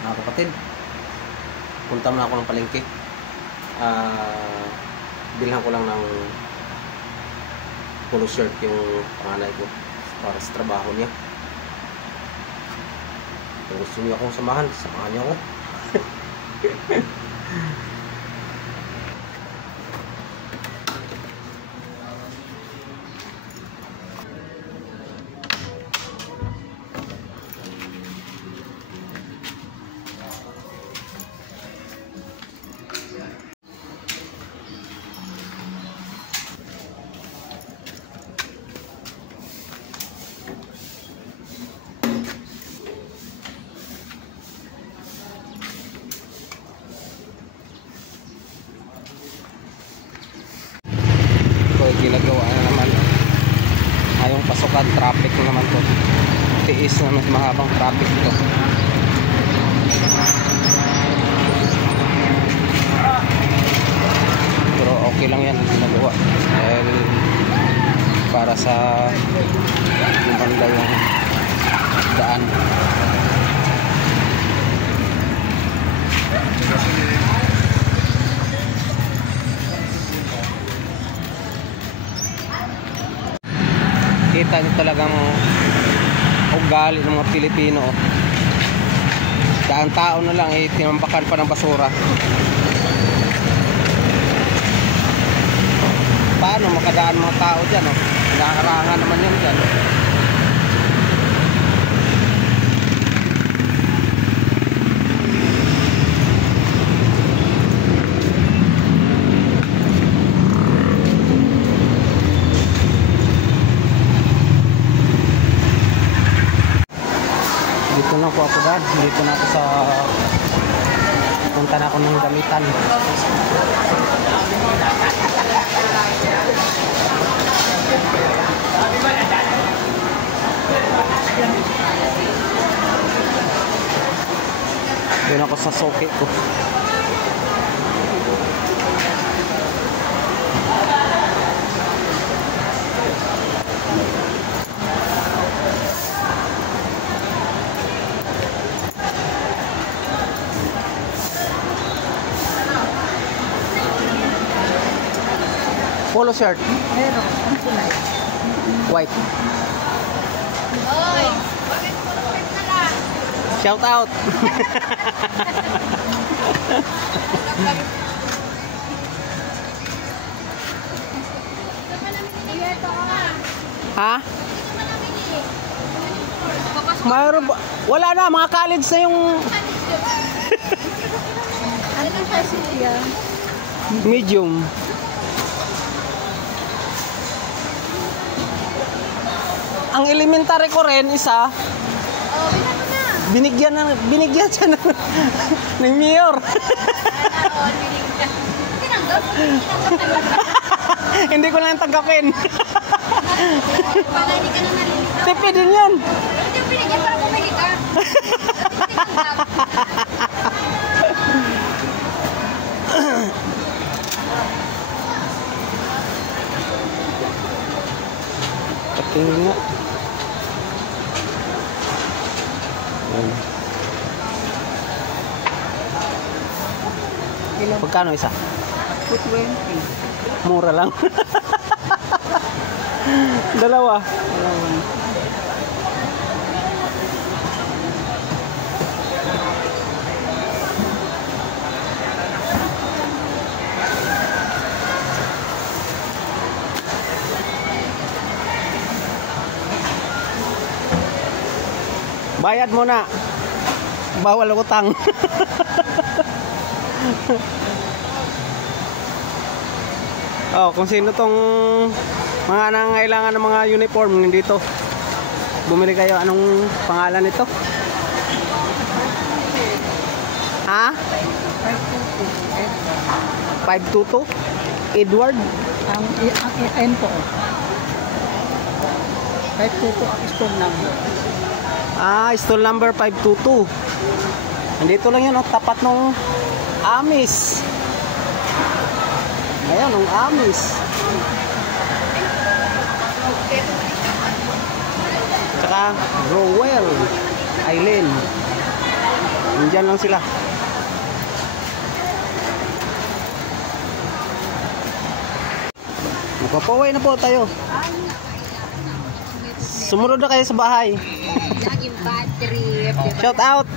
Mga kapatid, punta na ako ng palengke. Bilhan ko lang ng polo shirt yung panganay ko para sa trabaho niya. Kung gusto niyo akong samahan, samahan niyo ako. Ginagawa na naman ayong pasukan, traffic na naman to, tiis na mas mahabang traffic ito. Pero okay lang yan ginagawa dahil para sa gumanda yung daan. Kita nyo talagang ugali ng mga Pilipino. Daang tao na lang tinambakan pa ng basura. Paano makadaan mga tao dyan? Nakarangan naman yan dyan. Dito na po ako dad. Dito na ako sa punta na ako ng gamitan. Dito ako sa soke ko. Polo shirt. Meron. Ang kulay. White. Oy! Bakit puro white na lang? Shout out. Ha? Mayroon ba? Wala na, mga college na yung Ano yung size niya? medium. Ang elementary ko rin isa. Oh, bilang mo na. Binigyan siya ng mayor. Tinanggap? Hindi ko lang tanggapin. Wala, hindi ka na nalilito. Tipid din yan. Hindi yung pinigyan para bumili ka. Patingin nga. Pagkano isa? 220. Mura lang. Dalawa. Bayad mo na. Bawal utang. Oh, kung sino tong mga nangangailangan ng mga uniform dito, bumili kayo. Anong pangalan nito? Ha? 522 Edward? Ang N po. 522 ang store number. Stall number 522. Nandito lang yun, tapat nung Amis. Ngayon, nung Amis. Tsaka Rowell Island. Nandyan lang sila. Magpapauwi na po tayo. Sumunod na kayo sa bahay. Laging bad trip. Shout out.